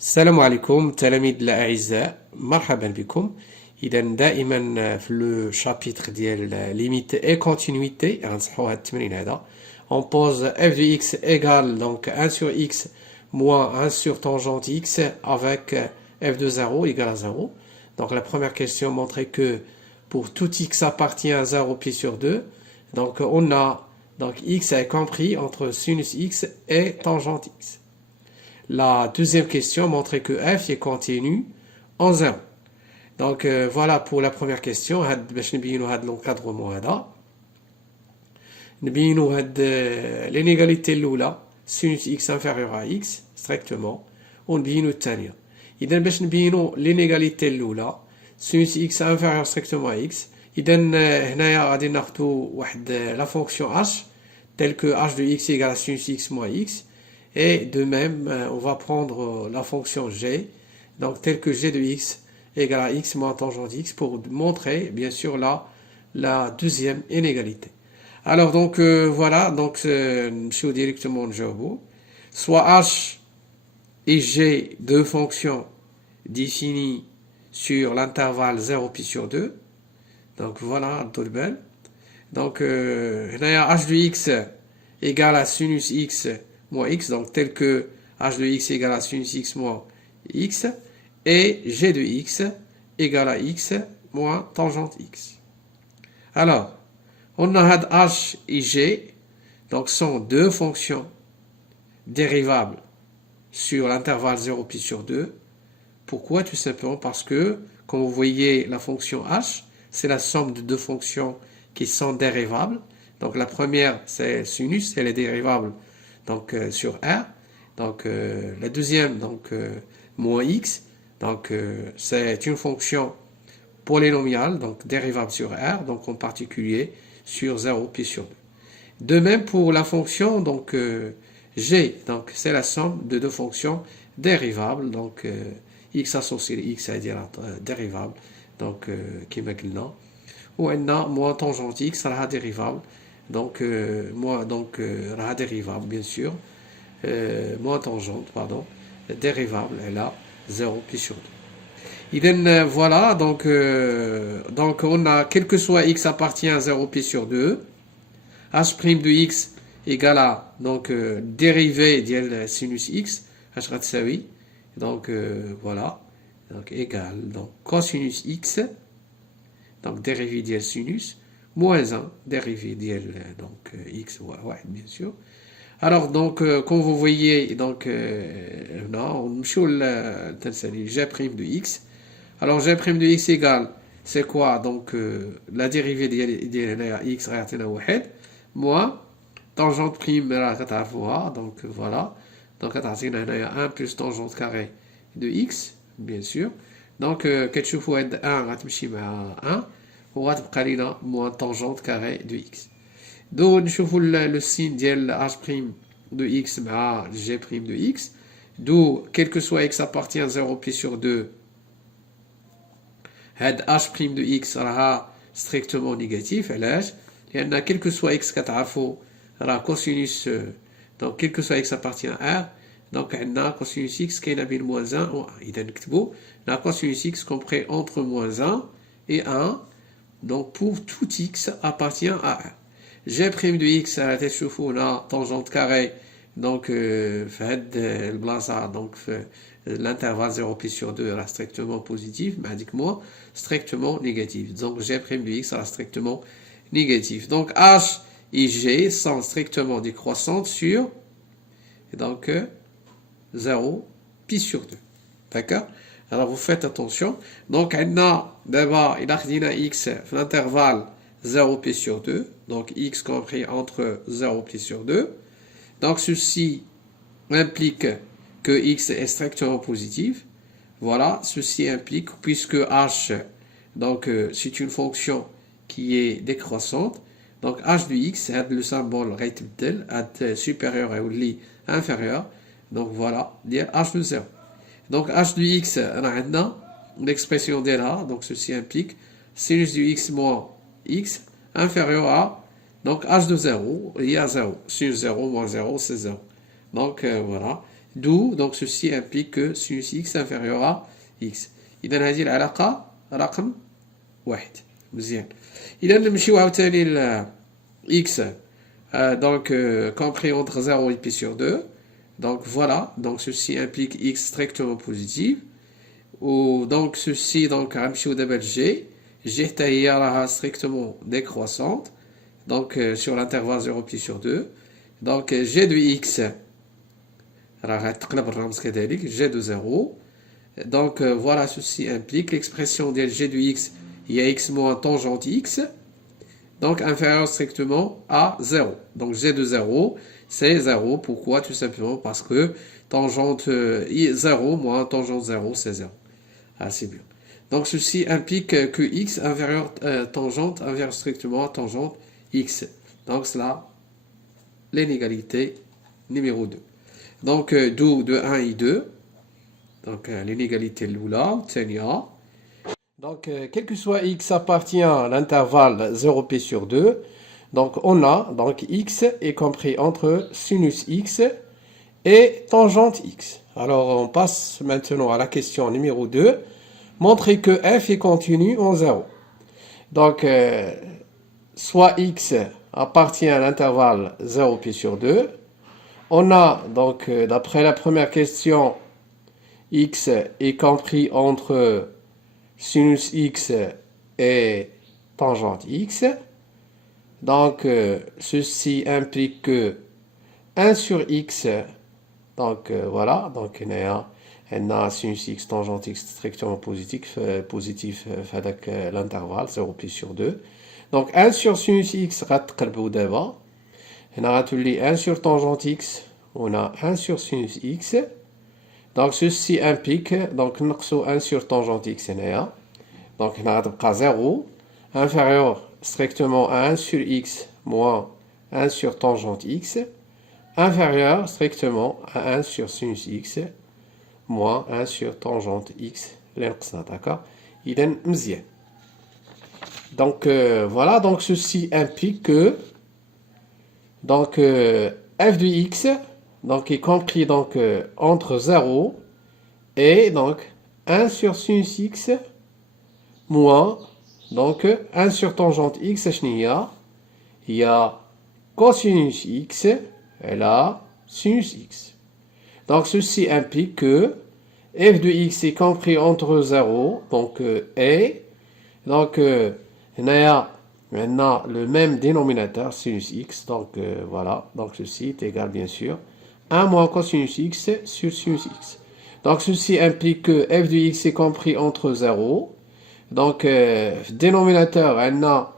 السلام عليكم تلاميذ الأعزاء، مرحبا بكم. إذا دائما في لو شابيتر ديال ليميتي اي كونتينيتي غنصحوا هذا التمرين هذا. On pose f de x égale donc 1 sur x moins 1 sur tangente x avec f de 0 égale à 0. Donc la première question montrait que pour tout x appartient à 0 pi sur 2. Donc on a donc x est compris entre sinus x et tangente x. La deuxième question montrait que f est continu en 0. Donc voilà pour la première question. باش نبينوا هذا l'encadrement هذا. نبينوا هاد l'inégalité الأولى sinus x inférieur à x strictement ونبينوا الثانية. إذا باش نبينوا l'inégalité الأولى sinus x inférieur strictement à x. إذا هنايا غادي ناخذوا واحد la fonction h telle que h de x égale à sinus x moins x. Et de même, on va prendre la fonction g, donc telle que g de x égale à x moins tangente x pour montrer, bien sûr, la deuxième inégalité. Alors, donc, voilà, donc, je suis directement au jeu. Soit h et g, deux fonctions définies sur l'intervalle 0 pi sur 2. Donc, voilà, tout belle. Donc, h de x égale à sinus x moins x, donc tel que h de x égale à sinus x moins x, et g de x égale à x moins tangente x. Alors, on a h et g, donc sont deux fonctions dérivables sur l'intervalle 0 pi sur 2. Pourquoi? Tout simplement parce que, comme vous voyez, la fonction h, c'est la somme de deux fonctions qui sont dérivables. Donc la première, c'est sinus, elle est dérivable donc sur R. Donc la deuxième, donc moins x, donc c'est une fonction polynomiale, donc dérivable sur R, donc en particulier sur 0 pi sur 2. De même pour la fonction donc g, donc c'est la somme de deux fonctions dérivables, donc x associé x c'est-à-dire dérivable, donc qui maintenant ou on moins tangente x sera dérivable. Donc, dérivable, bien sûr, moins tangente, pardon, dérivable, elle a 0 pi sur 2. Et voilà, donc, on a, quel que soit x appartient à 0 pi sur 2, h' de x égale à, donc, dérivée de sinus x, h غتساوي, donc, voilà, donc, égale, donc, cosinus x, donc, dérivée de sinus, moins 1, dérivé d'l, donc x, ouais, bien sûr. Alors, donc, comme vous voyez, donc, on g' de x. Alors, g' de x égale, c'est quoi? Donc, la dérivée d'l x, moins tangente prime, donc, voilà. Donc, 1 plus tangente carré de x, bien sûr. Donc, كتشوفوا هاد 1 غتمشي مع 1. وغتبقى لينا moins tangente carré de x. دو نشوفوا le signe ديال h' de x مع g' de x. D'où, quel que soit x appartient à 0 pi sur 2, هاد h' de x راها strictement négatif. علاش؟ لأن quel que soit x كتعرفوا راه cosinus, donc quel que soit x appartient à R, donc عندنا cosinus x كاينه بين moins 1 و 1. إذا نكتبوا la cosinus x compris entre moins 1 et 1. Donc pour tout x appartient à R. G' de x à la tangente carré, donc donc l'intervalle 0 pi sur 2 est strictement positif, mais moi strictement négatif. Donc G' de x est strictement négatif. Donc h et g sont strictement décroissantes sur donc 0 pi sur 2. D'accord? Alors vous faites attention. Donc on a d'abord il a x l'intervalle 0 pi sur 2. Donc x compris entre 0 pi sur 2. Donc ceci implique que x est strictement positif. Voilà, ceci implique puisque h donc c'est une fonction qui est décroissante. Donc h de x c'est le symbole est supérieur ou inférieur. Donc voilà, dire h de 0. Donc h de x, on a l'expression d'Ela, donc ceci implique sinus de x moins x inférieur à, donc h de 0, il y a 0, sinus 0 moins 0, c'est 0. Donc voilà, d'où donc ceci implique que sinus x inférieur à x. إذا هذه العلاقة رقم واحد. مزيان. إذا نمشيو عاوتاني ل x donc compris entre 0 et pi sur 2. Donc voilà, donc ceci implique x strictement positif. Ou donc ceci donc غنمشيو دابا ل g حتى هي راها strictement décroissante. Donc sur l'intervalle 0 pi sur 2. Donc g de x راه غتقلب الرمز كذلك g de 0. Donc voilà, ceci implique l'expression de g de x, il y a x moins tangente x, donc inférieur strictement à 0. Donc g de 0, c'est 0. Pourquoi? Tout simplement parce que tangente 0 moins tangente 0, c'est 0. Ah, c'est bien. Donc ceci implique que x inférieur tangente inférieur strictement à tangente x. Donc cela, l'inégalité numéro 2. Donc d'où de 1 et 2. Donc l'inégalité l'oula, الثانية. Donc quel que soit x appartient à l'intervalle 0p sur 2. Donc on a donc x est compris entre sinus x et tangente x. Alors on passe maintenant à la question numéro 2. Montrer que f est continu en 0. Donc soit x appartient à l'intervalle 0p sur 2. On a donc d'après la première question x est compris entre sinus x et tangente x. Donc, ceci implique que 1 sur x, donc voilà, donc on a sinus x, tangente x strictement positif avec l'intervalle 0 pi sur 2. Donc, 1 sur sinus x, on a 1 sur tangente x, on a 1 sur sinus x. Donc ceci implique donc 1 sur tangente x donc on a 0 inférieur strictement à 1 sur x moins 1 sur tangente x inférieur strictement à 1 sur sinus x moins 1 sur tangente x d'accord. إذا مزيان. Donc voilà, donc ceci implique que donc f de x donc est compris donc entre 0 et donc 1 sur sinus x moins donc 1 sur tangente x. Il y a cosinus x et là sinus x. Donc ceci implique que f de x est compris entre 0 donc et donc on a maintenant le même dénominateur sinus x. Donc voilà, donc ceci est égal bien sûr 1 moins cosinus x sur sinus x. Donc ceci implique que f de x est compris entre 0. Donc dénominateur, on a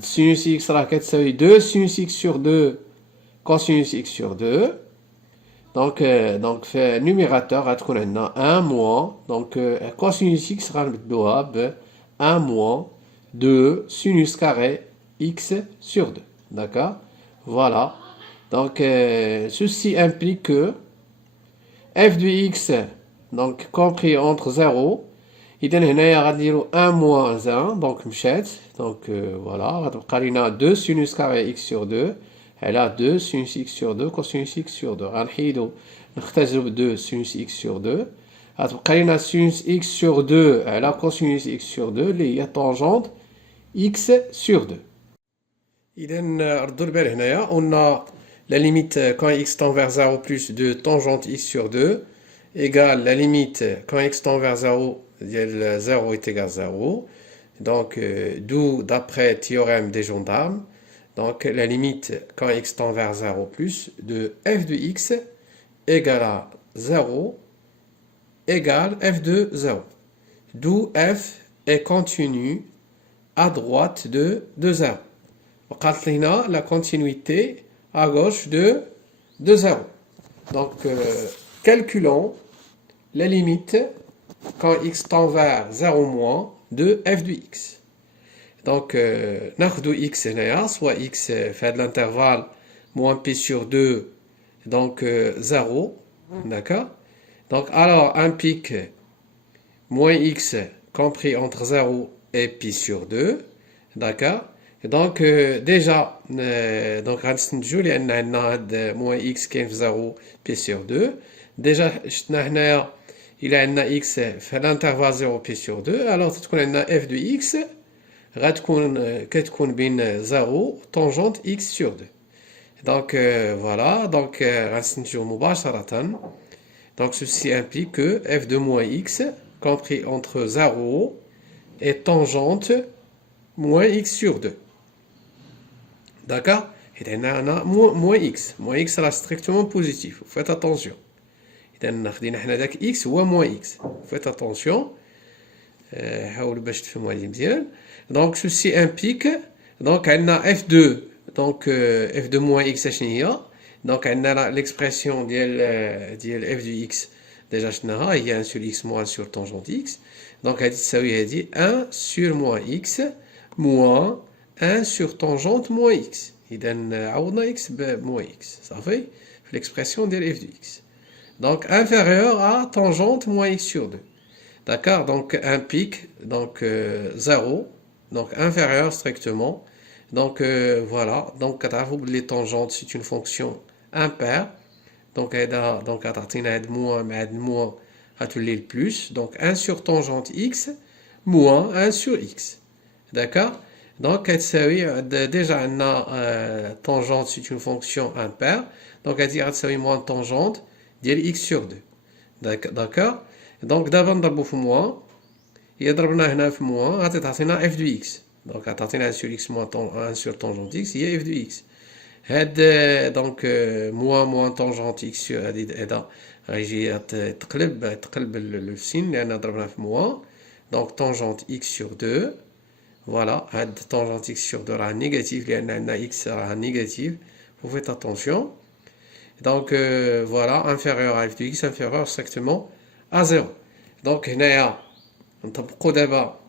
sinus x sera 2 sinus x sur 2 cosinus x sur 2. Donc fait numérateur on a 1 moins donc cosinus x sera 1 moins 2 sinus carré x sur 2. D'accord? Voilà. Donc ceci implique que f de x donc compris entre 0 إذا هنايا غنديرو 1 moins 1 donc مشات donc voilà غتبقى لينا 2 sinus carré x sur 2 على 2 sinus x sur 2 cosinus x sur 2 غنحيدو نختزلو ب 2 sinus x sur 2 غتبقى لينا sinus x sur 2 على cosinus x sur 2 اللي هي tangente x sur 2. إذا ردوا البال هنايا قلنا la limite quand x tend vers 0 plus de tangente x sur 2 égale la limite quand x tend vers 0, 0 est égal à 0. Donc, d'où d'après théorème des gendarmes, donc la limite quand x tend vers 0 plus de f de x égale à 0 égale f de 0. D'où f est continu à droite de 0. La continuité à gauche de 0. Donc, calculons la limite quand x tend vers 0 moins de f de x. Donc, ناخدو x هنايا soit x fait de l'intervalle moins p sur 2 donc 0, d'accord. Donc, alors implique moins x compris entre 0 et pi sur 2, d'accord. Donc déjà donc غنستنتجو لان عندنا هاد moins x كاين في 0 pi sur 2. déjà il a un x في l'intervalle 0 pi sur 2 alors تكون عندنا f de x كتكون بين 0 tangente x sur 2 donc voilà donc غنستنتجو مباشرة donc ceci implique que f de moins x compris entre 0 et tangente moins x sur 2 d'accord et on a moins x là strictement positif faites attention إذا خدينا حنا داك x هو moins x faites attention حاولوا باش تفهموا هذه مزيان donc ceci implique donc عندنا f2 donc f2 moins x شنو هي donc عندنا l'expression ديال f de x déjà شفناها هي 1 sur x moins 1 sur tangente x donc هذه تساوي هذه 1 sur moins x moins 1 sur tangente moins x إذا عوضنا x ب moins x صافي في l'expression ديال f de x donc inférieur à tangente moins x sur 2 d'accord donc un pic donc 0 donc inférieur strictement donc voilà donc les tangentes c'est une fonction impaire donc donc تعطينا هاد moins مع هاد moins غتولي le plus donc 1 sur tangente x moins 1 sur x d'accord donc كتساوي déjà عندنا tangente c'est une fonction impaire donc غادي غتساوي moins tangente ديال x sur 2 d'accord donc دابا نضربو في moins إلا ضربنا هنا في moins غادي تعطينا f de x donc غتعطينا 1 sur x moins 1 sur tangente x هي f de x هاد donc moins tangente x sur هذا غيجي تقلب السين لأن ضربنا في moins donc tangente x sur 2 voilà هاد tangente x sur 2 راه négatif لأن عندنا x راه négatif vous faites attention donc voilà inférieur à f de x inférieur strictement à 0 donc هنايا نطبقوا دابا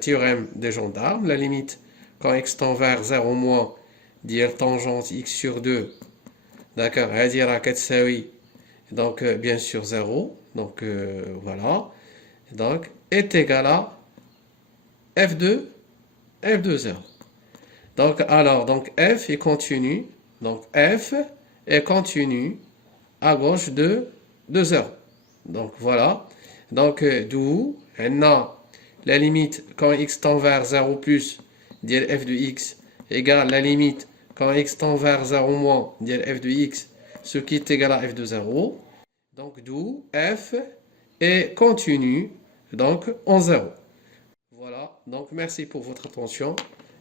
théorème des gendarmes la limite quand x tend vers 0 moins ديال tangente x sur 2 d'accord هذه راه كتساوي donc bien sûr 0 donc voilà donc est égal à f de 0 donc alors donc f est continu donc f est continu à gauche de 0 donc voilà donc d'où on a la limite quand x tend vers 0 plus ديال f de x égale la limite quand x tend vers 0 moins ديال f de x ce qui est égal à f de 0 donc d'où f est continu donc en 0 voilà donc merci pour votre attention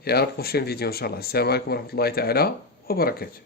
et à la prochaine vidéo inchallah assalamu alaikum wa rahmatullahi ta'ala wa barakatuh